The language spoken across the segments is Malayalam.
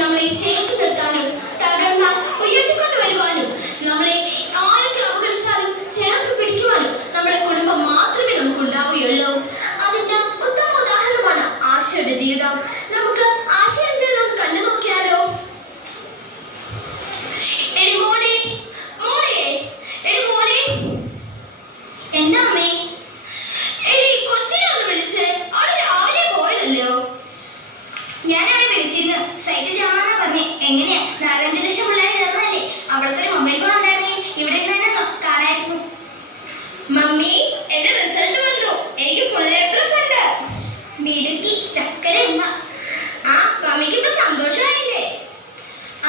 നമ്മളെ ചേർത്ത് നിർത്താനും തകർന്നാൽ ഉയർത്തിക്കൊണ്ട് വരുവാനും നമ്മളെ ആരൊക്കെ അവഗണിച്ചാലും ചേർത്ത് പിടിക്കുവാനും നമ്മുടെ കുടുംബം മാത്രമേ നമുക്ക് ഉണ്ടാവുകയുള്ളൂ. അതിന്റെ ഉത്തമ ഉദാഹരണമാണ് ആശയുടെ ജീവിതം. നമുക്ക് ആശയുടെ ജീവിതം ഒന്ന് കണ്ടു നോക്കിയാലോ? എന്താ അമ്മേ? എടി കൊച്ചിനെ ഒന്ന് വിളിച്ചേ, അവള് രാവിലെ പോയതല്ലോ. ഞാനവിടെ വിളിച്ചിരുന്നു, സൈറ്റ് ജാമാന്നാ പറഞ്ഞേ. എങ്ങനെയാ 4-5 ലക്ഷം പിള്ളേർ കയറുന്നല്ലേ, അവൾക്കൊരു മൊബൈൽ ഫോൺ ഉണ്ടായിരുന്നേ ഇവിടെ തന്നെ കാണായിരുന്നു. മമ്മി, എന്റെ റിസൾട്ട് വന്നു, എനിക്ക് ഫുൾ A+ ഉണ്ട്. മിടുക്കി ചക്കര ഉമ്മ. ആ മമ്മിക്ക് ഇപ്പൊ സന്തോഷമായില്ലേ?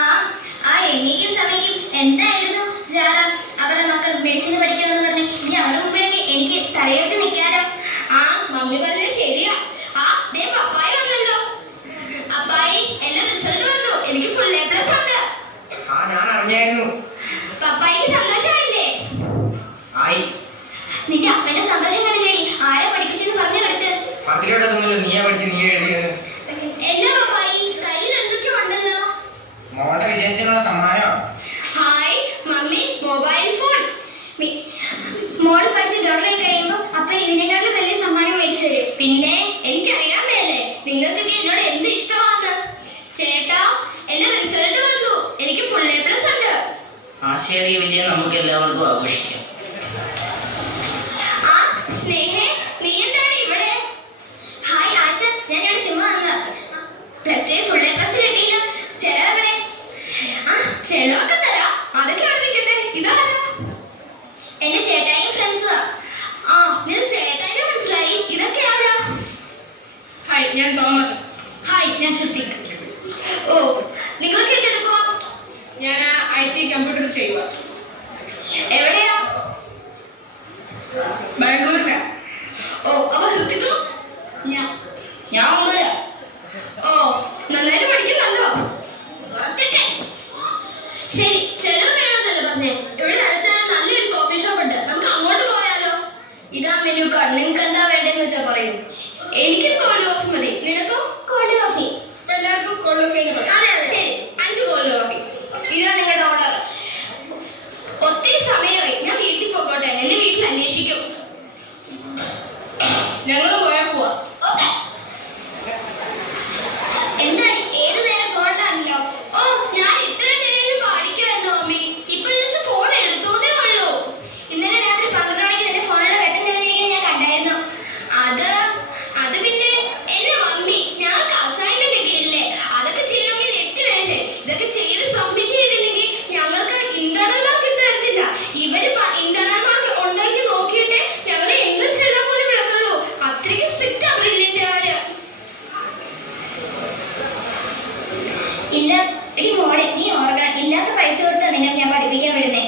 ആ എണ്ണീക്കും സമയക്കും എന്തായിരുന്നു ജാട. അവരുടെ മക്കൾ മെഡിസിൻ പഠിക്കാമെന്ന് പറഞ്ഞ് ഇനി അവരുടെ മുമ്പേക്ക് എനിക്ക് തലയൊക്കെ നിൽക്കാനോ? ആ മമ്മി പറഞ്ഞത് ശരിയാ. ആ ദേ പപ്പായി വന്നല്ലോ. അപ്പായി, എന്റെ റിസൾട്ട് വന്നു, എനിക്ക് ഫുൾ A+ ഉണ്ട്. ഞാൻ അറിഞ്ഞായിരുന്നു. പപ്പായിക്ക് സന്തോഷമായില്ലേ? നിന്റെ അപ്പന്റെ സന്തോഷം കണ്ടില്ലേടി? ആരാ പഠിപ്പിച്ചെന്ന് പറഞ്ഞു കൊടുക്ക്. നീയാ പഠിച്ച് നീ എഴുതിയത്. എന്നാ പപ്പായി, കയ്യിൽ എന്തൊക്കെയോ ഉണ്ടല്ലോ? മോളുടെ വിജയത്തിനുള്ള സമ്മാനം. Hi mummy, mobile phone. മോള് പഠിച്ച് ഡോക്ടറായി കഴിയുമ്പോൾ അപ്പൻ ഇതിനേക്കാളും വലിയ സമ്മാനം മേടിച്ചു തരും. പിന്നെ എനിക്കറിയാൻ മേലേ നിങ്ങൾക്കൊക്കെ എന്നോട് എന്ത് ഇഷ്ടമാണെന്ന്. ചേട്ടാ, എന്റെ റിസൾട്ട് വന്നു, എനിക്ക് ഫുൾ A+ ഉണ്ട്. ആശയുടെ വിജയം നമുക്ക് എല്ലാവർക്കും ആഘോഷിക്കാം. ആ സ്നേഹേ, നീ എന്താണ് ഇവിടെ? ഹായ് ആശ, ഞാൻ ഇവിടെ ചുമ്മാ വന്ന. +2 ഫുൾ A+ കിട്ടിയില്ല. ചെലവെവിടെ? ആ ചെലവൊക്കെ തരാം, അതൊക്കെ അവിടെ നിൽക്കട്ടെ. ഇതാരാ? എന്റെ ചേട്ടായും ഫ്രണ്ട്സുവാ. ആ നിന്റെ ചേട്ടായിനെ മനസ്സിലായി. ഇതൊക്കെ ആരാ? ഹായ്, ഞാൻ തോമസ്. ഹായ്, ഞാൻ ഹൃതിക്. ഓ, നിങ്ങൾക്ക് എന്തെടുക്കുവാ? ഞാൻ IT കമ്പ്യൂട്ടർ ചെയ്യുക. എവിടെയാ? ബാംഗ്ലൂരിലാ. ഓ, അപ്പൊ ഹൃതിക്? ഞാൻ ഒന്നുമില്ല. ഓ, നന്നായിട്ട് പഠിക്കുന്നുണ്ടോ? കുറച്ചൊക്കെ. ശരി, ചെലവ് വേണമെന്നല്ലേ പറഞ്ഞേ? ഇവിടെ അടുത്ത് നല്ലൊരു കോഫി ഷോപ്പ് ഉണ്ട്, നമുക്ക് അങ്ങോട്ട് പോയാലോ? ഇതാ മെനു കാർഡ്, നിങ്ങൾക്ക് എന്താ വേണ്ടതെന്ന് വെച്ചാൽ പറയൂ. എനിക്കൊരു കോൾഡ് കോഫി മതി. നിനക്കോ? Cold coffee. എല്ലാവർക്കും കോൾഡ് കോഫി. അതെ ശരി, 5 കോൾഡ് കോഫി. ഇതാ നിങ്ങളുടെ ഓർഡർ. ഒത്തിരി സമയമായി, ഞാൻ വീട്ടിൽ പോകട്ടെ. എന്റെ വീട്ടിൽ അന്വേഷിക്കും. ഞങ്ങൾ പോയാൽ പോവാ. ഓക്കെ. എന്താണ് ഏത് നേരം ഫോണിലാണല്ലോ? ഓ, ഞാൻ ഇത്ര നേരം പഠിക്കുമായിരുന്നു മമ്മി. ഇപ്പൊ ജസ്റ്റ് ഫോൺ എടുത്തോന്നേ ഉള്ളൂ. ഇന്നലെ രാത്രി 12 മണിക്ക് നിന്റെ ഫോണിൽ വെട്ടം തെളിഞ്ഞിരിക്കുന്നത് ഞാൻ കണ്ടായിരുന്നു. അത് പിന്നെ എന്റെ മമ്മി, ഞങ്ങൾക്ക് അസൈൻമെന്റ് ഒക്കെ ഇല്ലേ, അതൊക്കെ ചെയ്യണമെങ്കിൽ നെറ്റ് വേണ്ടേ? ഇതൊക്കെ ചെയ്ത് സബ്മിറ്റ് ചെയ്തില്ലെങ്കിൽ ഞങ്ങൾക്ക് ഇന്റേണൽ മാർക്ക് ഇട്ട് തരത്തില്ല. ഇവര് ഇന്റേണൽ മാർക്ക് ഉണ്ടാക്കി നോക്കിയിട്ടേ ഞങ്ങളെ എൻട്രൻസ് എഴുതാൻ പോലും വിടത്തുള്ളൂ. അത്രയ്ക്ക് സ്ട്രിക്റ്റ് ആണ് ബ്രില്യന്റുകാര്. ഇല്ല എടി മോളെ, നീ ഓർക്കണം, ഇല്ലാത്ത പൈസ കൊടുത്താ നിന്നെ ഞാൻ പഠിപ്പിക്കാൻ വിടുന്നേ.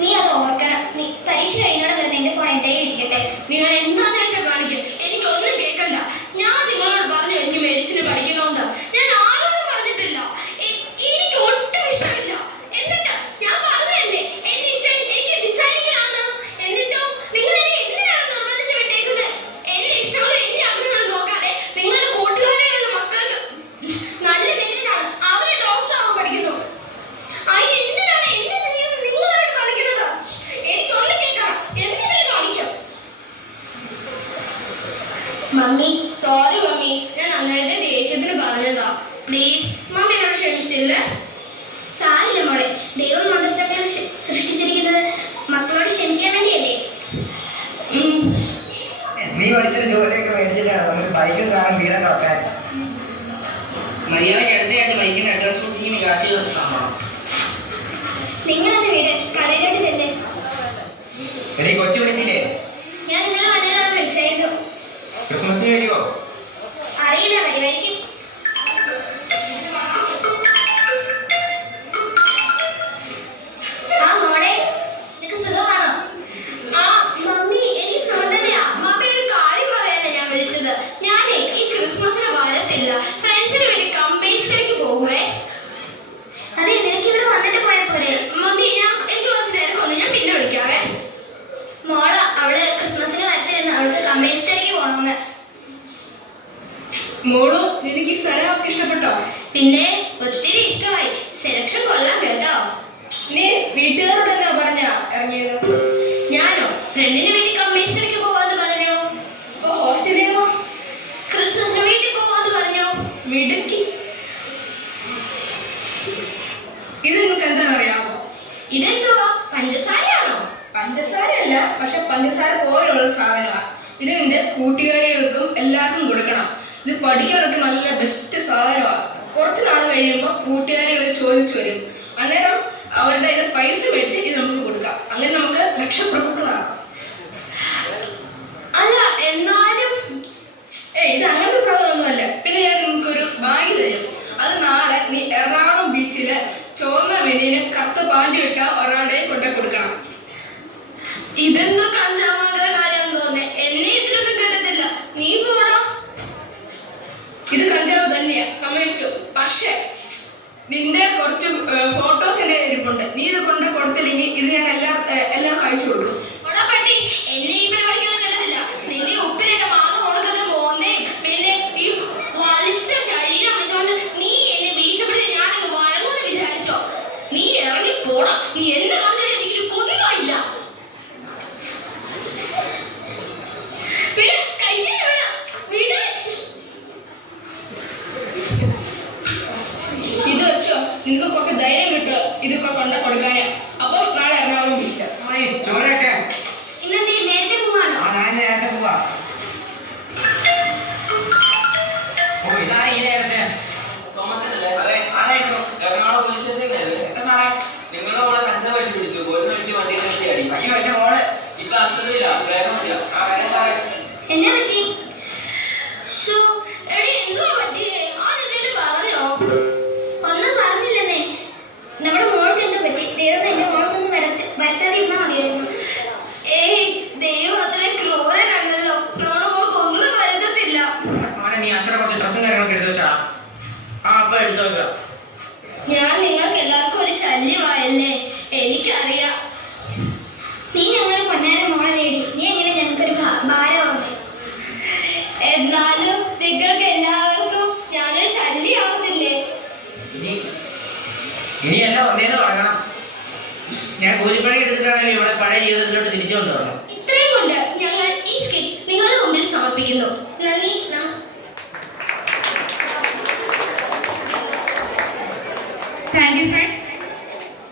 നീ അത് ഓർക്കണം. നീ പരീക്ഷ കഴിയുന്നോടെ വന്ന് എന്റെ ഫോൺ എന്റെ ഇരിക്കട്ടെ. നിങ്ങൾ എന്താന്ന് വെച്ചാൽ കാണിക്കും, എനിക്കൊന്നും കേൾക്കണ്ട. ഞാൻ നിങ്ങളോട് പറഞ്ഞു എനിക്ക് മെഡിസിൻ പഠിക്കണമെന്ന്. ഞാൻ ആരോടും പറഞ്ഞിട്ടില്ല. എനിക്ക് ഒട്ടും ഇഷ്ടമില്ല. എന്നിട്ട് ഞാൻ പറഞ്ഞതല്ലേ എന്നെ ഇഷ്ടം, എനിക്ക് ഡിസൈനിങ്ങിലാണ്. എന്നിട്ടോ നിങ്ങൾ എന്നെ എന്തിനാണ് നിർബന്ധിച്ച് വിട്ടേക്കുന്നത്? എന്റെ ഇഷ്ടങ്ങളും എന്റെ ആഗ്രഹങ്ങളും നോക്കാതെ നിങ്ങളുടെ കൂട്ടുകാരെയുള്ള മക്കൾക്ക് നല്ല വിലയാണ്. അവര് ഡോക്ടറാവാൻ പഠിക്കുന്നു. അതിന് എന്തിനാണ് എന്നെ ചെയ്യുന്നത് നിങ്ങളായിട്ട് കളിക്കുന്നത്? എനിക്കൊന്നും കേൾക്കണം, എന്തിനാണ് കാണിക്കാം? മമ്മി, സോറി മമ്മി, ഞാൻ അന്നേരത്തെ ദേഷ്യത്തിന് പറഞ്ഞതാ. പ്ലീസ് മമ്മി എന്നോട് ക്ഷമിച്ചില്ലേ? സാരില്ല മോളെ, ദൈവം മതത്തെ സൃഷ്ടിച്ചിരിക്കുന്നത് മക്കളോട് ക്ഷമിക്കാൻ വേണ്ടിയല്ലേ? നീ പഠിച്ചൊരു ജോലിയൊക്കെ മേടിച്ചിട്ടാണ് നമുക്ക് ബൈക്കും കാറും വീടൊക്കെ വെക്കാൻ. മര്യാദയ്ക്ക് അടുത്തയായിട്ട് ബൈക്കിന് അഡ്വാൻസ് ബുക്കിങ്ങിന് കാശ് തരണം. നിങ്ങളത് വീട് കടയിലോട്ട് ചെല്ലേ. എടീ, കൊച്ചു വിളിച്ചില്ലേ? ഞാൻ ഇന്നലെ വന്നതിനോട് വിളിച്ചായിരുന്നു. ക്രിസ്മസിന് വരുമോ? അറിയില്ല, വരുമായിരിക്കും. ആ മോളെ, നിനക്ക് സുഖമാണോ? ആ മമ്മി, എനിക്ക് സുഖം തന്നെയാ. മമ്മി, ഒരു കാര്യം പറയാനാ ഞാൻ വിളിച്ചത്. ഞാനേ ഈ ക്രിസ്മസിന് വരത്തില്ല, ഫ്രണ്ട്സിന് വേണ്ടി കമ്പൈൻ സ്റ്റേക്ക് പോകുവേ. അതെ, നിനക്ക് ഇവിടെ വന്നിട്ട് പോയാൽ പോരെ? മമ്മി, എനിക്ക് കുറച്ച് നേരം വന്നു, ഞാൻ പിന്നെ വിളിക്കാവേ. മോള അവള് ക്രിസ്മസിന് വരത്തില്ലെന്ന്, അവൾക്ക് കമ്പൈൻ സ്റ്റേക്ക് പോകണമെന്ന്. മോള് ഒത്തിരി ഇഷ്ടമായി. സെലക്ഷൻ കൊള്ളാം കേട്ടോ. നീ വീട്ടുകാരോടല്ലോ പറഞ്ഞ ഇറങ്ങിയത്? ഞാനോ ഫ്രണ്ടിന് വേണ്ടി കമ്പീഷനിലേക്ക് പോവാന്ന് പറഞ്ഞു. അപ്പൊ ഹോസ്റ്റലിലേക്കോ? ക്രിസ്മസിന് വീട്ടിൽ പോവാന്ന് പറഞ്ഞു. മിടുക്കി. ഇത് നിങ്ങൾക്ക് എന്താണെന്ന് അറിയാമോ? ഇതെന്തുവാ, പഞ്ചസാരയാണോ? പഞ്ചസാരയല്ല, പക്ഷെ പഞ്ചസാര പോലുള്ള സാധനമാണ്. ഇത് നിന്റെ കൂട്ടുകാരികൾക്കും എല്ലാവർക്കും കൊടുക്കണം. ഇത് പഠിക്കാനൊക്കെ നല്ല ബെസ്റ്റ് സാധനമാണ്. കുറച്ച് നാൾ കഴിയുമ്പോൾ കൂട്ടുകാരികൾ ചോദിച്ചു വരും. അന്നേരം അവരുടെ കയ്യിൽ പൈസ മേടിച്ച് ഇത് നമുക്ക് കൊടുക്കാം. അങ്ങനെ നമുക്ക് രക്ഷപ്രഭുക്കളാകാം. അല്ല എന്നാലും ഇത് അങ്ങനത്തെ സാധനമൊന്നുമല്ല. പിന്നെ ഞാൻ നിനക്കൊരു ബാഗ് തരും. അത് നാളെ നീ എറണാകുളം ബീച്ചില് ചുവന്ന വെനിന് കറുത്ത പാൻറ് ഇട്ട ഒരാളുടെ കൊണ്ടു കൊടുക്കണം. ഇതെന്തോ കഞ്ചാവാനുള്ള കാര്യം തോന്നുന്നേ. എന്നെ ഇത്രയൊന്നും കിട്ടത്തില്ല. നീ പോടാ. ഇത് കഞ്ചാവ് തന്നെയാ, സമ്മതിച്ചു. പക്ഷെ നിന്റെ കുറച്ച് ഫോട്ടോസ് എന്റെ ഇരിപ്പുണ്ട്. നീ ഇത് കൊണ്ട് കൊടുത്തില്ലെങ്കിൽ ഇത് ഞാൻ എല്ലാവർക്കും അയച്ചു കൊടുക്കും. ഓടാ പട്ടി, എന്നെ ഈ പരിപാടിക്കൊന്നും കിട്ടത്തില്ല. നിന്നെ ഉപ്പിലിട്ട മാങ്ങ കൊടുക്കുന്ന മോനെ, പിന്നെ ഈ വലിച്ച ശരീരം വെച്ചോണ്ട് നീ എന്നെ ഭീഷണിപ്പെടുത്തി ഞാനങ്ങ് വഴങ്ങുമെന്ന് വിചാരിച്ചോ? നീ ഇറങ്ങി പോടാ. നീ എന്ത് കാണിച്ചാലും എനിക്കൊരു കൊതിയില്ല. പിന്നെ കയ്യിൽ വേണം വീട്ടിൽ. ഇത് വെച്ചോ, നിനക്ക് കുറച്ച് ധൈര്യം കിട്ടുക ഇതൊക്കെ കൊണ്ട് കൊടുക്കാനാ. അപ്പം നാളെ എറണാകുളം ബീച്ചില്. ചോരട്ടെ. ഇന്നത്തെ നേരത്തെ പോവാണോ? ഞാൻ നേരത്തെ പോവാ. ഓ ഇതാണ് ഈ നേരത്തെ. തോമസല്ലേ? അതെ, ആരായിരുന്നു? എറണാകുളം പോലീസ് സ്റ്റേഷനിലല്ലേ? എന്താ സാറേ? നിങ്ങളുടെ മോളെ കഞ്ചാവ് വെട്ടി പിടിച്ചു. പോലും വെട്ടി വണ്ടിയിൽ നിർത്തി അടി. അയ്യോ എന്റെ മോള്. ഇപ്പൊ ആശുപത്രിയിലാ, വേഗം വരിക. വരാം സാറേ. എന്നെ പറ്റി? ശോ, എടി എന്തുവാ പറ്റിയേ? ആരെന്തേലും പറഞ്ഞോ? ഒന്നും പറഞ്ഞില്ലെന്നേ. നമ്മുടെ മോൾക്ക് എന്താ പറ്റി? ദൈവം എന്റെ മോൾക്കൊന്നും വരുത്താതിരുന്നാ മതിയായിരുന്നു. ഏയ്, ദൈവം അത്രയും ക്രൂരനല്ലല്ലോ. നമ്മുടെ മോൾക്ക് ഒന്നും വരുത്തത്തില്ല. മോനെ നീ അശ്വര കുറച്ച് ഡ്രസ്സും കാര്യങ്ങളൊക്കെ എടുത്തു വെച്ചാ. അപ്പൊ എടുത്തു വെക്കാം. ഞാൻ നിങ്ങൾക്ക് എല്ലാവർക്കും ഒരു ശല്യമായല്ലേ? എനിക്കറിയാം. നീ ഞങ്ങളുടെ പൊന്നാര മോളെ നേടി. നീ എങ്ങനെ ഞങ്ങൾക്കൊരു ഭാരമാവേ? എന്നാലും നിങ്ങൾക്ക് എല്ലാവർക്കും ഞാനൊരു ശല്യമാവത്തില്ലേ? ഇനി എല്ലാം ഒന്നേന്ന് തുടങ്ങണം. ഞാൻ കൂലിപ്പണി എടുത്തിട്ടാണെങ്കിൽ ഇവിടെ പഴയ ജീവിതത്തിലോട്ട് തിരിച്ചു കൊണ്ടുവരണം. ഇത്രയും കൊണ്ട് ഞങ്ങൾ ഈ സ്കിറ്റ് നിങ്ങളുടെ മുമ്പിൽ സമർപ്പിക്കുന്നു. നന്ദി, നമസ്കാരം. Thank you friends.